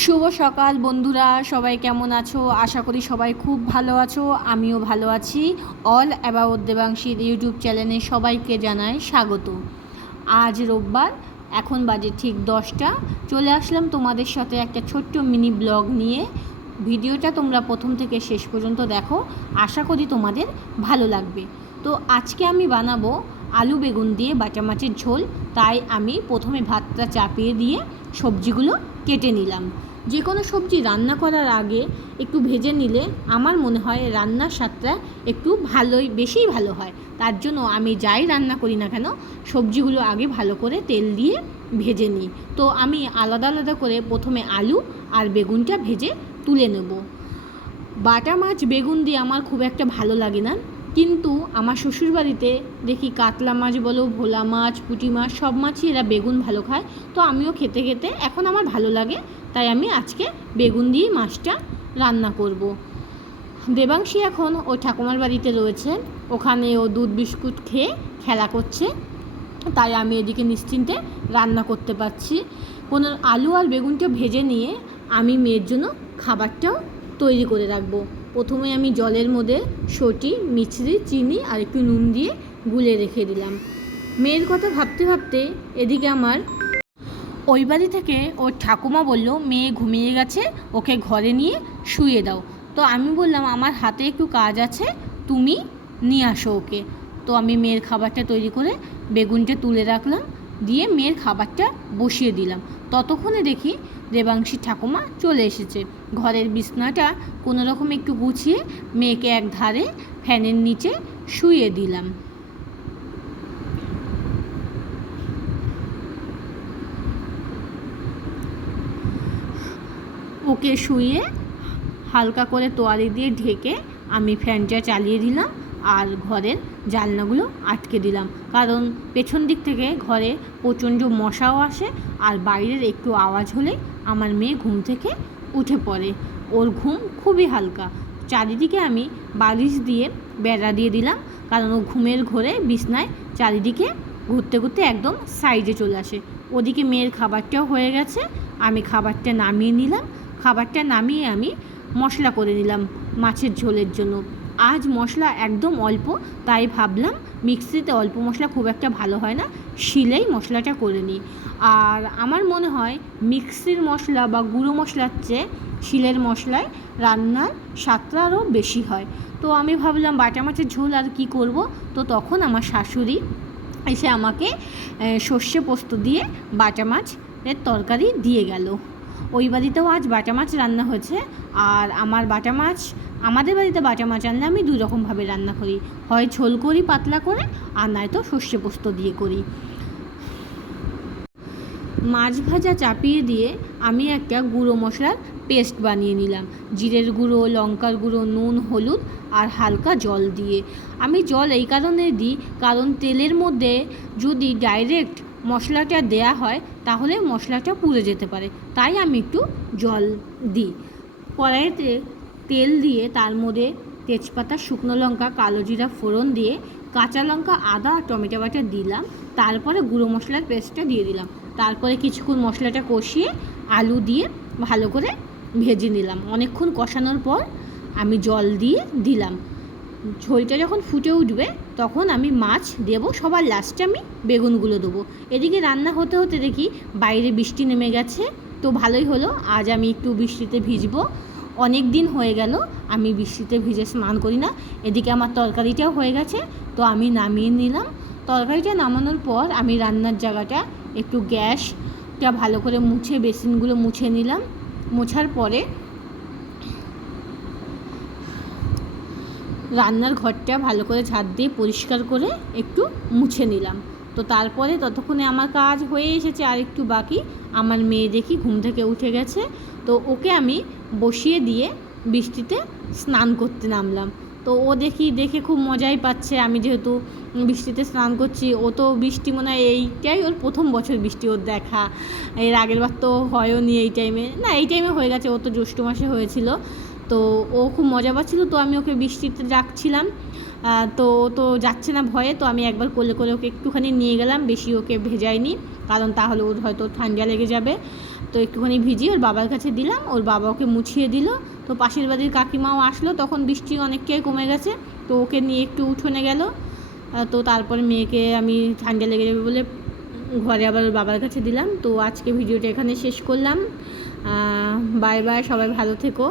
শুভ সকাল বন্ধুরা, সবাই কেমন আছো? আশা করি সবাই খুব ভালো আছো। আমিও ভালো আছি। অল অ্যাবাউট দেবাংশীর ইউটিউব চ্যানেলে সবাইকে জানাই স্বাগত। আজ রোববার, এখন বাজে ঠিক 10টা। চলে আসলাম তোমাদের সাথে একটা ছোট্ট মিনি ব্লগ নিয়ে। ভিডিওটা তোমরা প্রথম থেকে শেষ পর্যন্ত দেখো, আশা করি তোমাদের ভালো লাগবে। তো আজকে আমি বানাবো আলু বেগুন দিয়ে বাটা মাছের ঝোল। তাই আমি প্রথমে ভাতটা চাপিয়ে দিয়ে সবজিগুলো কেটে নিলাম। যে কোনো সবজি রান্না করার আগে একটু ভেজে নিলে আমার মনে হয় রান্নার স্বাদটা একটু বেশিই ভালো হয়। তার জন্য আমি যাই রান্না করি না কেন, সবজিগুলো আগে ভালো করে তেল দিয়ে ভেজে নিই। তো আমি আলাদা আলাদা করে প্রথমে আলু আর বেগুনটা ভেজে তুলে নেব। বাটা মাছ বেগুন দিয়ে আমার খুব একটা ভালো লাগে না, কিন্তু আমার শ্বশুরবাড়িতে দেখি কাতলা মাছ বলো, ভোলা মাছ, পুঁটি মাছ, সব মাছই এরা বেগুন ভালো খায়। তো আমিও খেতে খেতে এখন আমার ভালো লাগে, তাই আমি আজকে বেগুন দিয়ে মাছটা রান্না করব। দেবাংশী এখন ও ঠাকুমার বাড়িতে রয়েছে, ওখানে ও দুধ বিস্কুট খেয়ে খেলা করছে, তাই আমি এদিকে নিশ্চিন্তে রান্না করতে পারছি। কোনো আলু আর বেগুনটা ভেজে নিয়ে আমি মেয়ের জন্য খাবারটাও তৈরি করে রাখবো। প্রথমে আমি জলের মধ্যে সটি, মিছরি, চিনি আর একটু নুন দিয়ে গুলে রেখে দিলাম। মেয়ের কথা ভাবতে ভাবতে এদিকে আমার ওই বাড়ি থেকে ওর ঠাকুমা বলল মেয়ে ঘুমিয়ে গেছে, ওকে ঘরে নিয়ে শুয়ে দাও। তো আমি বললাম আমার হাতে একটু কাজ আছে, তুমি নিয়ে আসো ওকে। তো আমি মেয়ের খাবারটা তৈরি করে বেগুনটা তুলে রাখলাম, দিয়ে মেয়ের খাবারটা বসিয়ে দিলাম। ততক্ষণে দেখি দেবাংশী ঠাকুমা চলে এসেছে। ঘরের বিছনাটা কোনো রকম একটু গুছিয়ে মেয়েকে এক ধারে ফ্যানের নিচে শুইয়ে দিলাম। ওকে শুয়ে হালকা করে তোয়ালে দিয়ে ঢেকে আমি ফ্যানটা চালিয়ে দিলাম আর ঘরের জানলাগুলো আটকে দিলাম, কারণ পেছন দিক থেকে ঘরে প্রচণ্ড মশাও আসে আর বাইরের একটু আওয়াজ হলে আমার মেয়ে ঘুম থেকে উঠে পড়ে। ওর ঘুম খুবই হালকা। চারিদিকে আমি বালিশ দিয়ে বেড়া দিয়ে দিলাম, কারণ ও ঘুমের ঘোরে বিছনায় চারিদিকে ঘুরতে ঘুরতে একদম সাইডে চলে আসে। ওদিকে মেয়ের খাবারটাও হয়ে গেছে, আমি খাবারটা নামিয়ে নিলাম। খাবারটা নামিয়ে আমি মশলা করে নিলাম মাছের ঝোলের জন্য। আজ মশলা একদম অল্প, তাই ভাবলাম মিক্সিতে অল্প মশলা খুব একটা ভালো হয় না, শিলেই মশলাটা করে নিই। আর আমার মনে হয় মিক্সির মশলা বা গুঁড়ো মশলার চেয়ে শিলের মশলায় রান্নার স্বাদটা আরও বেশি হয়। তো আমি ভাবলাম বাটা মাছের ঝোল আর কি করব। তো তখন আমার শাশুড়ি এসে আমাকে সর্ষে পোস্ত দিয়ে বাটা মাছের তরকারি দিয়ে গেল। ওই বাড়িতেও আজ বাটা মাছ রান্না হয়েছে। আর আমাদের বাড়িতে বাটা মাছ আনলে আমি দুই রকমভাবে রান্না করি, হয় ঝোল করি পাতলা করে, আর নয়তো সর্ষে পোস্ত দিয়ে করি। মাছ ভাজা চাপিয়ে দিয়ে আমি একটা গুঁড়ো মশলার পেস্ট বানিয়ে নিলাম। জিরের গুঁড়ো, লঙ্কার গুঁড়ো, নুন, হলুদ আর হালকা জল দিয়ে। আমি জল এই কারণে দিই, কারণ তেলের মধ্যে যদি ডাইরেক্ট মশলাটা দেয়া হয় তাহলে মশলাটা পুড়ে যেতে পারে, তাই আমি একটু জল দিই। কড়াইতে তেল দিয়ে তার মধ্যে তেজপাতা, শুকনো লঙ্কা, কালো জিরা ফোড়ন দিয়ে কাঁচা লঙ্কা, আদা আর টমেটো বাটা দিলাম। তারপরে গুঁড়ো মশলার পেস্টটা দিয়ে দিলাম। তারপরে কিছুক্ষণ মশলাটা কষিয়ে আলু দিয়ে ভালো করে ভেজে নিলাম। অনেকক্ষণ কষানোর পর আমি জল দিয়ে দিলাম। ঝোলটা যখন ফুটে উঠবে তখন আমি মাছ দেবো, সবার লাস্টে আমি বেগুনগুলো দেবো। এদিকে রান্না হতে হতে দেখি বাইরে বৃষ্টি নেমে গেছে। তো ভালোই হলো, আজ আমি একটু বৃষ্টিতে ভিজবো। অনেক দিন হয়ে গেল আমি বৃষ্টিতে ভিজে স্নান করি না। এদিকে আমার তরকারিটাও হয়ে গেছে, তো আমি নামিয়ে নিলাম। তরকারিটা নামানোর পর আমি রান্নার জায়গাটা একটু গ্যাসটা ভালো করে মুছে, বেসিনগুলো মুছে নিলাম। মোছার পরে রান্নার ঘরটা ভালো করে ঝাড় দিয়ে পরিষ্কার করে একটু মুছে নিলাম। তো তারপরে ততক্ষণে আমার কাজ হয়ে এসেছে, আর একটু বাকি। আমার মেয়ে দেখি ঘুম থেকে উঠে গেছে, তো ওকে আমি বসিয়ে দিয়ে বৃষ্টিতে স্নান করতে নামলাম। তো ও দেখে খুব মজাই পাচ্ছে, আমি যেহেতু বৃষ্টিতে স্নান করছি। ও তো বৃষ্টি মনে হয় এইটাই ওর প্রথম বছর বৃষ্টি ওর দেখা। এর আগের বার তো হয়ও নি এই টাইমে, না এই টাইমে হয়ে গেছে, ও তো জ্যৈষ্ঠ মাসে হয়েছিল। তো ও খুব মজা পাচ্ছিল, তো আমি ওকে বৃষ্টিতে রাখছিলাম। তো ও তো যাচ্ছে না ভয়ে, তো আমি একবার কোলে করে ওকে একটুখানি নিয়ে গেলাম, বেশি ওকে ভেজাইনি, কারণ তাহলে ওর হয়তো ঠান্ডা লেগে যাবে। তো একটুখানি ভিজিয়ে ওর বাবার কাছে দিলাম, ওর বাবা ওকে মুছিয়ে দিল। তো পাশের বাড়ির কাকিমাও আসলো, তখন বৃষ্টি অনেকটাই কমে গেছে, তো ওকে নিয়ে একটু উঠোনে গেল। তো তারপরে মেয়েকে আমি ঠান্ডা লেগে যাবে বলে ঘরে আবার ওর বাবার কাছে দিলাম। তো আজকে ভিডিওটা এখানে শেষ করলাম। বাই বাই, সবাই ভালো থেকো।